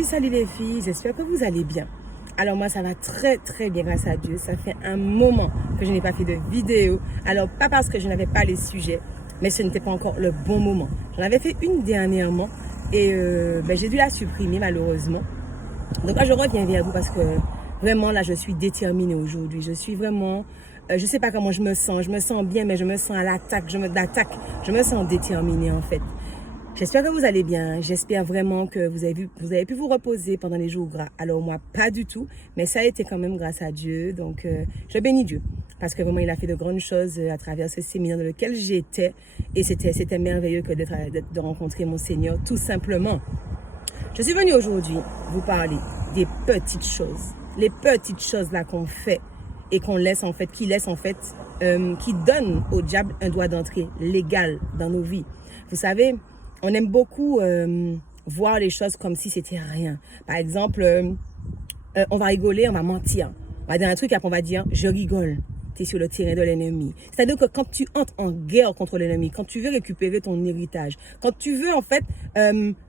Salut les filles, j'espère que vous allez bien. Alors moi ça va très bien grâce à Dieu. Ça fait un moment que je n'ai pas fait de vidéo. Alors pas parce que je n'avais pas les sujets, mais ce n'était pas encore le bon moment. J'en avais fait une dernièrement et j'ai dû la supprimer malheureusement. Donc là je reviens vers vous parce que vraiment là je suis déterminée aujourd'hui. Je suis vraiment, je sais pas comment je me sens bien mais je me sens à l'attaque, je me sens déterminée en fait. J'espère que vous allez bien, j'espère vraiment que vous avez pu vous reposer pendant les jours gras. Alors moi, pas du tout, mais ça a été quand même grâce à Dieu. Donc, je bénis Dieu parce que vraiment, il a fait de grandes choses à travers ce séminaire dans lequel j'étais. Et c'était merveilleux que de rencontrer mon Seigneur, tout simplement. Je suis venue aujourd'hui vous parler des petites choses. Les petites choses là qu'on fait et qu'on laisse en fait, qui donnent au diable un droit d'entrée légal dans nos vies. Vous savez, on aime beaucoup voir les choses comme si c'était rien. Par exemple, on va rigoler, on va mentir. On va dire un truc et après on va dire « je rigole ». Tu es sur le terrain de l'ennemi. C'est-à-dire que quand tu entres en guerre contre l'ennemi, quand tu veux récupérer ton héritage, quand tu veux en fait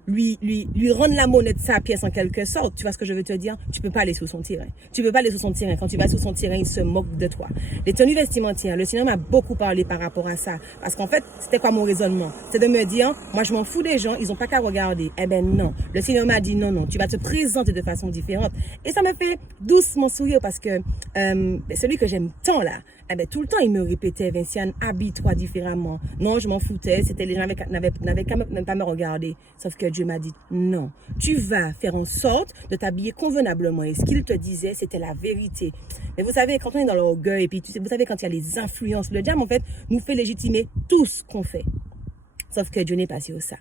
lui rendre la monnaie de sa pièce en quelque sorte, tu vois ce que je veux te dire? Tu peux pas aller sous son terrain. Tu peux pas aller sous son terrain. Quand tu vas sous son terrain, il se moque de toi. Les tenues vestimentaires, le Seigneur m'a beaucoup parlé par rapport à ça. Parce qu'en fait, c'était quoi mon raisonnement? C'est de me dire, moi je m'en fous des gens, ils ont pas qu'à regarder. Eh ben non. Le Seigneur m'a dit non, tu vas te présenter de façon différente. Et ça me fait doucement sourire parce que celui que j'aime tant là, tout le temps il me répétait, Vinciane, habille-toi différemment. Non, je m'en foutais, c'était les gens n'avaient qu'à même pas me regarder. Sauf que Dieu m'a dit non, tu vas faire en sorte de t'habiller convenablement. Et ce qu'il te disait, c'était la vérité. Mais vous savez, quand on est dans l'orgueil, et puis vous savez, quand il y a les influences, le diable en fait nous fait légitimer tout ce qu'on fait. Sauf que Dieu n'est pas sur ça.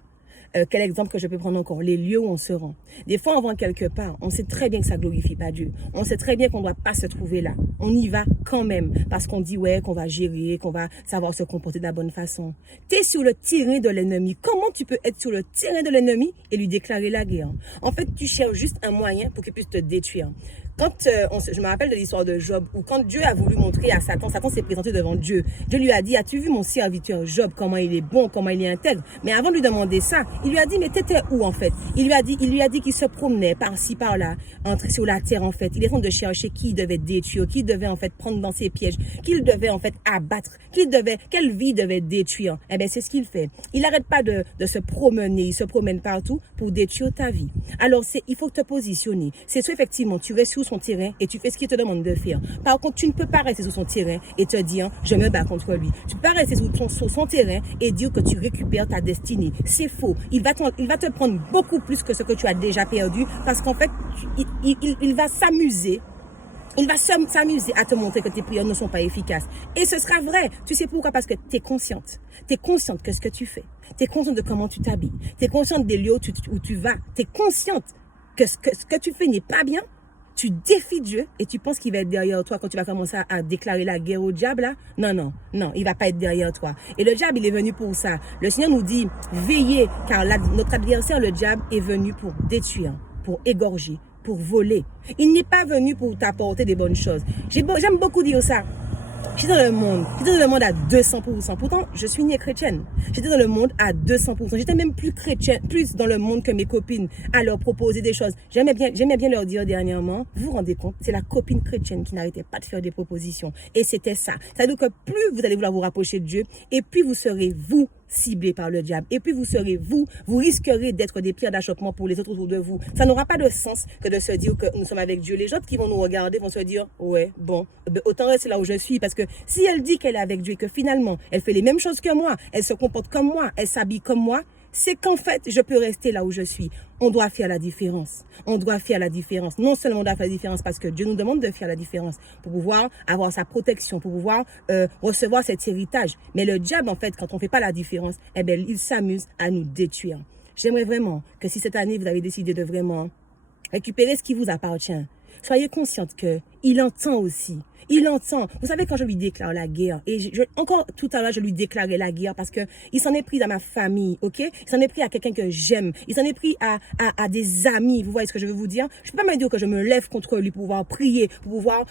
Quel exemple que je peux prendre encore? Les lieux où on se rend. Des fois, on va quelque part. On sait très bien que ça glorifie pas Dieu. On sait très bien qu'on ne doit pas se trouver là. On y va quand même. Parce qu'on dit, ouais, qu'on va gérer, qu'on va savoir se comporter de la bonne façon. Tu es sur le terrain de l'ennemi. Comment tu peux être sur le terrain de l'ennemi et lui déclarer la guerre? En fait, tu cherches juste un moyen pour qu'il puisse te détruire. Quand je me rappelle de l'histoire de Job, où quand Dieu a voulu montrer à Satan s'est présenté devant Dieu. Dieu lui a dit, as-tu vu mon serviteur Job, comment il est bon, comment il est intègre? Mais avant de lui demander ça, il lui a dit, mais t'étais où en fait? Il lui a dit qu'il se promenait par-ci, par-là, entré sur la terre en fait. Il est en train de chercher qui il devait détruire, qui il devait en fait prendre dans ses pièges, qui il devait en fait abattre, quelle vie il devait détruire. Eh bien, c'est ce qu'il fait. Il n'arrête pas de se promener, il se promène partout pour détruire ta vie. Alors, il faut te positionner. C'est soit effectivement, tu restes sur son terrain et tu fais ce qu'il te demande de faire. Par contre, tu ne peux pas rester sur son terrain et te dire, je me bats contre lui. Tu ne peux pas rester sur son terrain et dire que tu récupères ta destinée. C'est faux. Il va te prendre beaucoup plus que ce que tu as déjà perdu parce qu'en fait, il va s'amuser. Il va s'amuser à te montrer que tes prières ne sont pas efficaces. Et ce sera vrai. Tu sais pourquoi? Parce que tu es consciente. Tu es consciente que ce que tu fais. Tu es consciente de comment tu t'habilles. Tu es consciente des lieux où tu vas. Tu es consciente que ce que tu fais n'est pas bien. Tu défies Dieu et tu penses qu'il va être derrière toi quand tu vas commencer à déclarer la guerre au diable là? Non, il va pas être derrière toi. Et le diable, il est venu pour ça. Le Seigneur nous dit, veillez, car notre adversaire, le diable, est venu pour détruire, pour égorger, pour voler. Il n'est pas venu pour t'apporter des bonnes choses. J'aime beaucoup dire ça. J'étais dans le monde à 200%. Pourtant, je suis née chrétienne. J'étais dans le monde à 200%. J'étais même plus chrétienne, plus dans le monde que mes copines, à leur proposer des choses. J'aimais bien leur dire dernièrement, vous vous rendez compte, c'est la copine chrétienne qui n'arrêtait pas de faire des propositions. Et c'était ça. C'est-à-dire que plus vous allez vouloir vous rapprocher de Dieu, et puis vous serez vous ciblé par le diable. Et puis vous risquerez d'être des pierres d'achoppement pour les autres autour de vous. Ça n'aura pas de sens que de se dire que nous sommes avec Dieu. Les gens qui vont nous regarder vont se dire, ouais, bon, autant rester là où je suis. Parce que si elle dit qu'elle est avec Dieu et que finalement, elle fait les mêmes choses que moi, elle se comporte comme moi, elle s'habille comme moi, c'est qu'en fait, je peux rester là où je suis. On doit faire la différence. On doit faire la différence. Non seulement on doit faire la différence parce que Dieu nous demande de faire la différence pour pouvoir avoir sa protection, pour pouvoir recevoir cet héritage. Mais le diable, en fait, quand on ne fait pas la différence, il s'amuse à nous détruire. J'aimerais vraiment que si cette année, vous avez décidé de vraiment récupérer ce qui vous appartient, soyez consciente qu'il entend aussi. Il entend. Vous savez, quand je lui déclare la guerre, et encore tout à l'heure, je lui déclarais la guerre parce que il s'en est pris à ma famille, ok? Il s'en est pris à quelqu'un que j'aime. Il s'en est pris à des amis. Vous voyez ce que je veux vous dire? Je peux pas me dire que je me lève contre lui pour pouvoir prier, pour pouvoir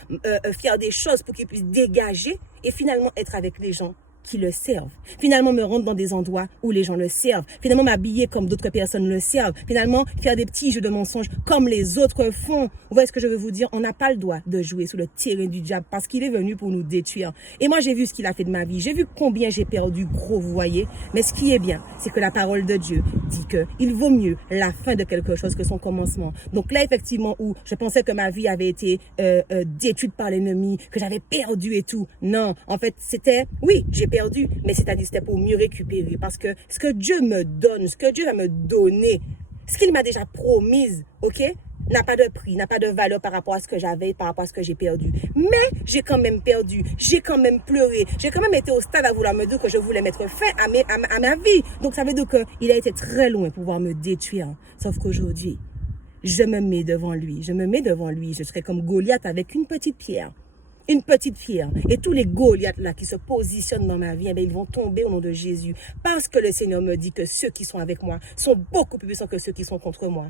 faire des choses pour qu'il puisse dégager et finalement être avec les gens qui le servent. Finalement, me rendre dans des endroits où les gens le servent. Finalement, m'habiller comme d'autres personnes le servent. Finalement, faire des petits jeux de mensonges comme les autres font. Vous voyez ce que je veux vous dire? On n'a pas le droit de jouer sur le terrain du diable parce qu'il est venu pour nous détruire. Et moi, j'ai vu ce qu'il a fait de ma vie. J'ai vu combien j'ai perdu gros, vous voyez. Mais ce qui est bien, c'est que la parole de Dieu dit que il vaut mieux la fin de quelque chose que son commencement. Donc là, effectivement, où je pensais que ma vie avait été détruite par l'ennemi, que j'avais perdu et tout. Non, en fait, c'était, oui, j'ai perdu, mais c'est-à-dire c'était pour mieux récupérer. Parce que ce que Dieu me donne, ce que Dieu va me donner, ce qu'il m'a déjà promis, ok, n'a pas de prix, n'a pas de valeur par rapport à ce que j'avais, par rapport à ce que j'ai perdu. Mais j'ai quand même perdu, j'ai quand même pleuré, j'ai quand même été au stade à vouloir me dire que je voulais mettre fin à ma vie. Donc ça veut dire qu'il a été très loin pour pouvoir me détruire. Sauf qu'aujourd'hui, je me mets devant lui, je serai comme Goliath avec une petite pierre. Une petite pierre. Et tous les Goliaths là qui se positionnent dans ma vie, eh bien, ils vont tomber au nom de Jésus. Parce que le Seigneur me dit que ceux qui sont avec moi sont beaucoup plus puissants que ceux qui sont contre moi.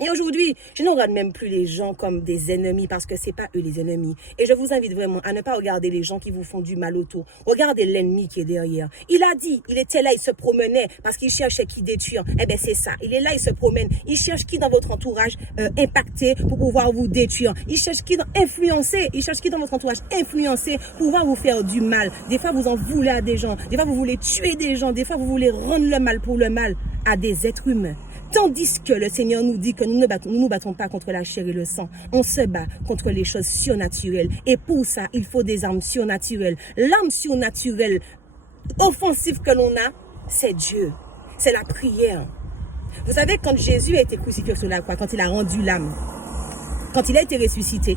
Et aujourd'hui, je ne regarde même plus les gens comme des ennemis parce que c'est pas eux les ennemis. Et je vous invite vraiment à ne pas regarder les gens qui vous font du mal autour. Regardez l'ennemi qui est derrière. Il a dit, il était là, il se promenait parce qu'il cherchait qui détruire. Eh bien, c'est ça. Il est là, il se promène. Il cherche qui dans votre entourage impacté pour pouvoir vous détruire. Il cherche qui influencer. Il cherche qui dans votre entourage influencer pour pouvoir vous faire du mal. Des fois, vous en voulez à des gens. Des fois, vous voulez tuer des gens. Des fois, vous voulez rendre le mal pour le mal à des êtres humains. Tandis que le Seigneur nous dit que nous ne nous battons pas contre la chair et le sang. On se bat contre les choses surnaturelles. Et pour ça, il faut des armes surnaturelles. L'arme surnaturelle offensive que l'on a, c'est Dieu. C'est la prière. Vous savez, quand Jésus a été crucifié sur la croix, quand il a rendu l'âme, quand il a été ressuscité,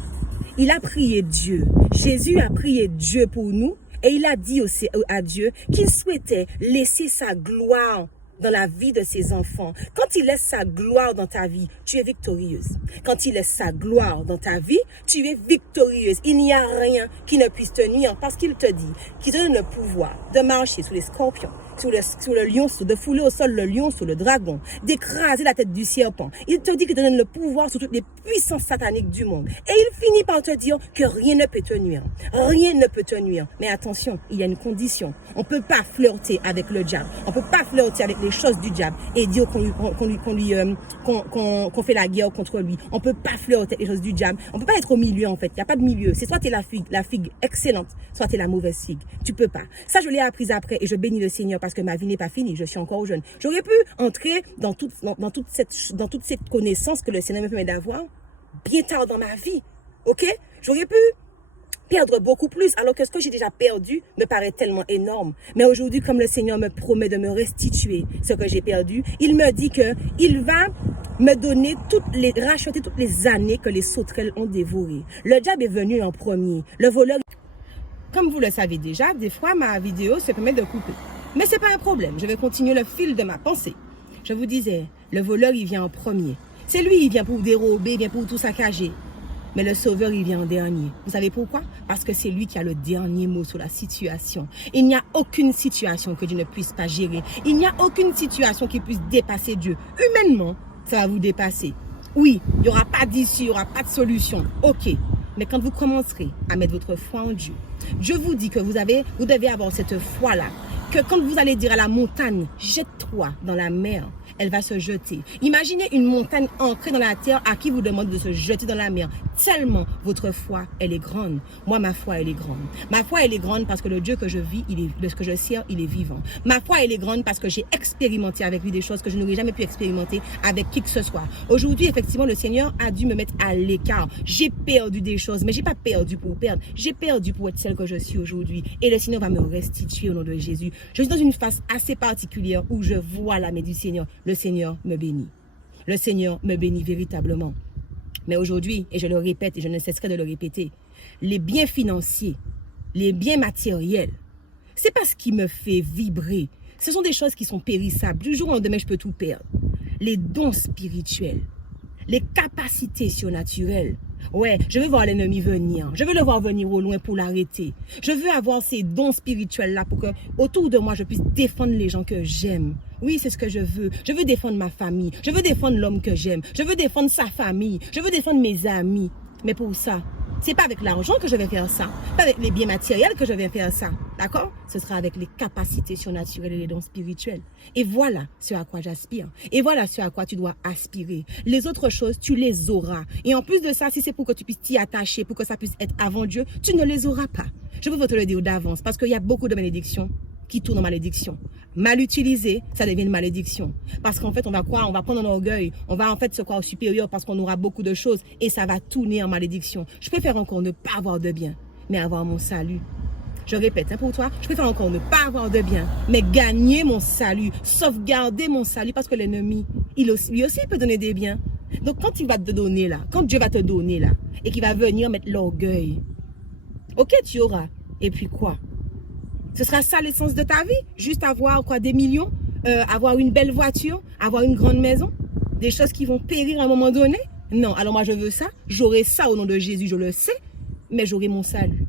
il a prié Dieu. Jésus a prié Dieu pour nous et il a dit aussi à Dieu qu'il souhaitait laisser sa gloire dans la vie de ses enfants. Quand il laisse sa gloire dans ta vie, tu es victorieuse. Quand il laisse sa gloire dans ta vie, tu es victorieuse. Il n'y a rien qui ne puisse te nuire parce qu'il te dit qu'il te donne le pouvoir de marcher sous les scorpions, sur le lion, de fouler au sol le lion, sur le dragon, d'écraser la tête du serpent. Il te dit qu'il te donne le pouvoir sur toutes les puissances sataniques du monde. Et il finit par te dire que rien ne peut te nuire. Rien ne peut te nuire. Mais attention, il y a une condition. On ne peut pas flirter avec le diable. On ne peut pas flirter avec les choses du diable et dire qu'on fait la guerre contre lui. On ne peut pas flirter avec les choses du diable. On ne peut pas être au milieu en fait. Il n'y a pas de milieu. C'est soit tu es la figue excellente, soit tu es la mauvaise figue. Tu peux pas. Ça, je l'ai appris après et je bénis le Seigneur parce que ma vie n'est pas finie. Je suis encore jeune. J'aurais pu entrer dans toute cette connaissance que le Seigneur me permet d'avoir bien tard dans ma vie. Ok? J'aurais pu perdre beaucoup plus, alors que ce que j'ai déjà perdu me paraît tellement énorme. Mais aujourd'hui, comme le Seigneur me promet de me restituer ce que j'ai perdu, il me dit que il va me donner racheter toutes les années que les sauterelles ont dévorées. Le diable est venu en premier. Le voleur, comme vous le savez déjà, des fois ma vidéo se permet de couper. Mais c'est pas un problème. Je vais continuer le fil de ma pensée. Je vous disais, le voleur, il vient en premier. C'est lui, il vient pour vous dérober, il vient pour tout saccager. Mais le sauveur, il vient en dernier. Vous savez pourquoi? Parce que c'est lui qui a le dernier mot sur la situation. Il n'y a aucune situation que Dieu ne puisse pas gérer. Il n'y a aucune situation qui puisse dépasser Dieu. Humainement, ça va vous dépasser. Oui, il n'y aura pas d'issue, il n'y aura pas de solution. Ok. Mais quand vous commencerez à mettre votre foi en Dieu, Dieu vous dit que vous devez avoir cette foi-là. Que quand vous allez dire à la montagne, jette-toi dans la mer, elle va se jeter. Imaginez une montagne ancrée dans la terre à qui vous demande de se jeter dans la mer. Tellement votre foi, elle est grande. Moi, ma foi, elle est grande. Ma foi, elle est grande parce que le Dieu que je vis, ce que je sers, il est vivant. Ma foi, elle est grande parce que j'ai expérimenté avec lui des choses que je n'aurais jamais pu expérimenter avec qui que ce soit. Aujourd'hui, effectivement, le Seigneur a dû me mettre à l'écart. J'ai perdu des choses, mais j'ai pas perdu pour perdre. J'ai perdu pour être celle que je suis aujourd'hui. Et le Seigneur va me restituer au nom de Jésus. Je suis dans une phase assez particulière où je vois la main du Seigneur. Le Seigneur me bénit. Le Seigneur me bénit véritablement. Mais aujourd'hui, et je le répète et je ne cesserai de le répéter, les biens financiers, les biens matériels, c'est pas ce qui me fait vibrer. Ce sont des choses qui sont périssables. Du jour au lendemain, je peux tout perdre. Les dons spirituels, les capacités surnaturelles. Ouais, je veux voir l'ennemi venir. Je veux le voir venir au loin pour l'arrêter. Je veux avoir ces dons spirituels-là pour que autour de moi, je puisse défendre les gens que j'aime. Oui, c'est ce que je veux. Je veux défendre ma famille. Je veux défendre l'homme que j'aime. Je veux défendre sa famille. Je veux défendre mes amis. Mais pour ça, C'est pas avec l'argent que je vais faire ça. Pas avec les biens matériels que je vais faire ça. D'accord? Ce sera avec les capacités surnaturelles et les dons spirituels. Et voilà ce à quoi j'aspire. Et voilà ce à quoi tu dois aspirer. Les autres choses, tu les auras. Et en plus de ça, si c'est pour que tu puisses t'y attacher, pour que ça puisse être avant Dieu, tu ne les auras pas. Je peux te le dire d'avance parce qu'il y a beaucoup de bénédictions qui tournent en malédiction. Mal utilisé, ça devient une malédiction. Parce qu'en fait, on va prendre un orgueil, on va en fait se croire supérieur parce qu'on aura beaucoup de choses et ça va tourner en malédiction. Je préfère encore ne pas avoir de bien, mais avoir mon salut. Je répète, pour toi, je préfère encore ne pas avoir de bien, mais gagner mon salut, sauvegarder mon salut parce que l'ennemi, lui aussi peut donner des biens. Donc quand il va te donner là, quand Dieu va te donner là, et qu'il va venir mettre l'orgueil, ok, tu auras. Et puis quoi? Ce sera ça l'essence de ta vie? Juste avoir quoi, des millions, avoir une belle voiture, avoir une grande maison, des choses qui vont périr à un moment donné? Non, alors moi je veux ça, j'aurai ça au nom de Jésus, je le sais, mais j'aurai mon salut.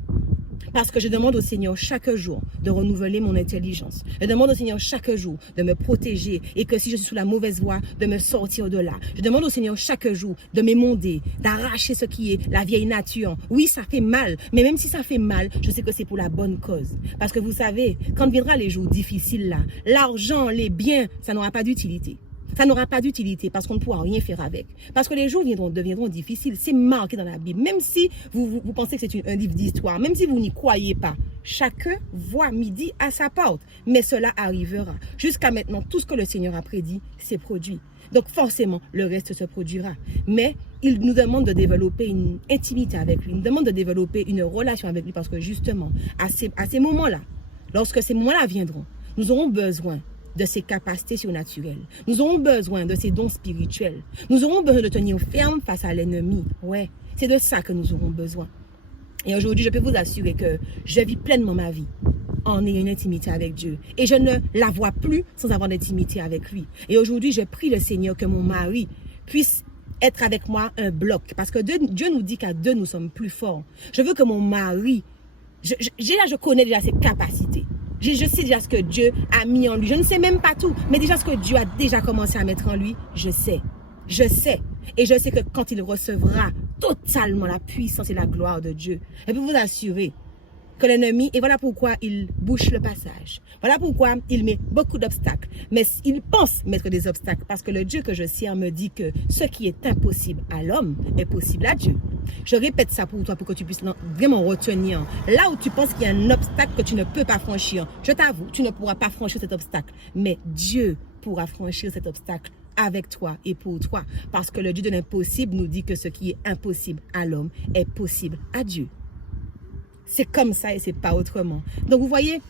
Parce que je demande au Seigneur chaque jour de renouveler mon intelligence. Je demande au Seigneur chaque jour de me protéger et que si je suis sous la mauvaise voie, de me sortir de là. Je demande au Seigneur chaque jour de m'émonder, d'arracher ce qui est la vieille nature. Oui, ça fait mal, mais même si ça fait mal, je sais que c'est pour la bonne cause. Parce que vous savez, quand viendra les jours difficiles là, l'argent, les biens, ça n'aura pas d'utilité. Ça n'aura pas d'utilité parce qu'on ne pourra rien faire avec. Parce que les jours deviendront difficiles. C'est marqué dans la Bible. Même si vous pensez que c'est un livre d'histoire, même si vous n'y croyez pas, chacun voit midi à sa porte. Mais cela arrivera. Jusqu'à maintenant, tout ce que le Seigneur a prédit s'est produit. Donc forcément, le reste se produira. Mais il nous demande de développer une intimité avec lui. Il nous demande de développer une relation avec lui parce que justement, à ces moments-là, lorsque ces moments-là viendront, nous aurons besoin de ses capacités surnaturelles. Nous aurons besoin de ses dons spirituels. Nous aurons besoin de tenir ferme face à l'ennemi. Ouais, c'est de ça que nous aurons besoin. Et aujourd'hui, je peux vous assurer que je vis pleinement ma vie en ayant une intimité avec Dieu. Et je ne la vois plus sans avoir d'intimité avec lui. Et aujourd'hui, je prie le Seigneur que mon mari puisse être avec moi un bloc. Parce que Dieu nous dit qu'à deux, nous sommes plus forts. Je veux que mon mari, je connais déjà ses capacités. Je sais déjà ce que Dieu a mis en lui. Je ne sais même pas tout, mais déjà ce que Dieu a déjà commencé à mettre en lui, je sais. Je sais. Et je sais que quand il recevra totalement la puissance et la gloire de Dieu, je peux vous assurer que l'ennemi, et voilà pourquoi il bouche le passage. Voilà pourquoi il met beaucoup d'obstacles. Mais il pense mettre des obstacles parce que le Dieu que je sers me dit que ce qui est impossible à l'homme est possible à Dieu. Je répète ça pour toi pour que tu puisses vraiment retenir. Là où tu penses qu'il y a un obstacle que tu ne peux pas franchir, je t'avoue, tu ne pourras pas franchir cet obstacle. Mais Dieu pourra franchir cet obstacle avec toi et pour toi. Parce que le Dieu de l'impossible nous dit que ce qui est impossible à l'homme est possible à Dieu. C'est comme ça et c'est pas autrement. Donc vous voyez,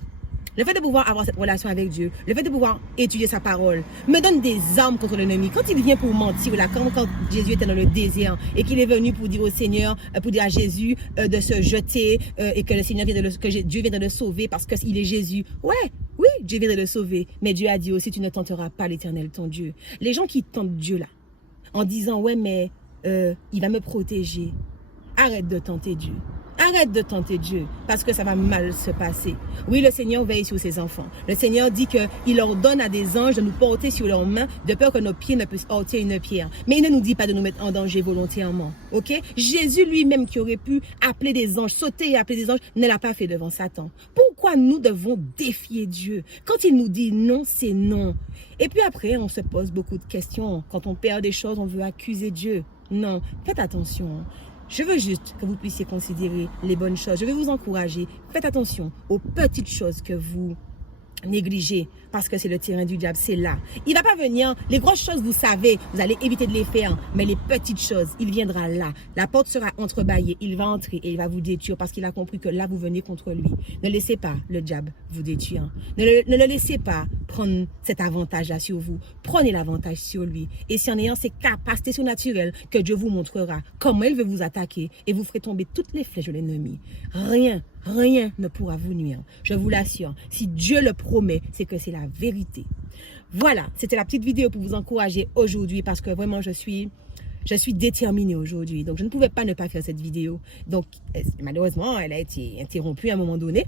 le fait de pouvoir avoir cette relation avec Dieu, le fait de pouvoir étudier sa parole, me donne des armes contre l'ennemi. Quand il vient pour mentir, là, quand Jésus était dans le désert et qu'il est venu pour dire au Seigneur, pour dire à Jésus de se jeter et que le Seigneur Dieu vient de le sauver parce qu'il est Jésus. Ouais, oui, Dieu vient de le sauver. Mais Dieu a dit aussi, tu ne tenteras pas l'Éternel ton Dieu. Les gens qui tentent Dieu là, en disant, ouais, mais il va me protéger. Arrête de tenter Dieu. Arrête de tenter Dieu parce que ça va mal se passer. Oui, le Seigneur veille sur ses enfants. Le Seigneur dit qu'il ordonne à des anges de nous porter sur leurs mains de peur que nos pieds ne puissent heurter une pierre. Mais il ne nous dit pas de nous mettre en danger volontairement. Ok? Jésus lui-même qui aurait pu appeler des anges, sauter et appeler des anges, ne l'a pas fait devant Satan. Pourquoi nous devons défier Dieu? Quand il nous dit non, c'est non. Et puis après, on se pose beaucoup de questions. Quand on perd des choses, on veut accuser Dieu. Non, faites attention. Je veux juste que vous puissiez considérer les bonnes choses. Je vais vous encourager. Faites attention aux petites choses que vous négligez parce que c'est le terrain du diable, c'est là. Il ne va pas venir, les grosses choses vous savez, vous allez éviter de les faire, mais les petites choses, il viendra là. La porte sera entrebâillée, il va entrer et il va vous détruire parce qu'il a compris que là vous venez contre lui. Ne laissez pas le diable vous détruire. Ne le laissez pas prendre cet avantage-là sur vous. Prenez l'avantage sur lui. Et c'est en ayant ces capacités surnaturelles que Dieu vous montrera comment il veut vous attaquer et vous ferez tomber toutes les flèches de l'ennemi. Rien ne pourra vous nuire. Je vous l'assure. Si Dieu le promet, c'est que c'est la vérité. Voilà, c'était la petite vidéo pour vous encourager aujourd'hui parce que vraiment je suis déterminée aujourd'hui. Donc je ne pouvais pas ne pas faire cette vidéo. Donc malheureusement, elle a été interrompue à un moment donné.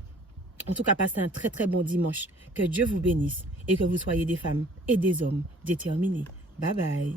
En tout cas, passez un très très bon dimanche. Que Dieu vous bénisse et que vous soyez des femmes et des hommes déterminés. Bye bye.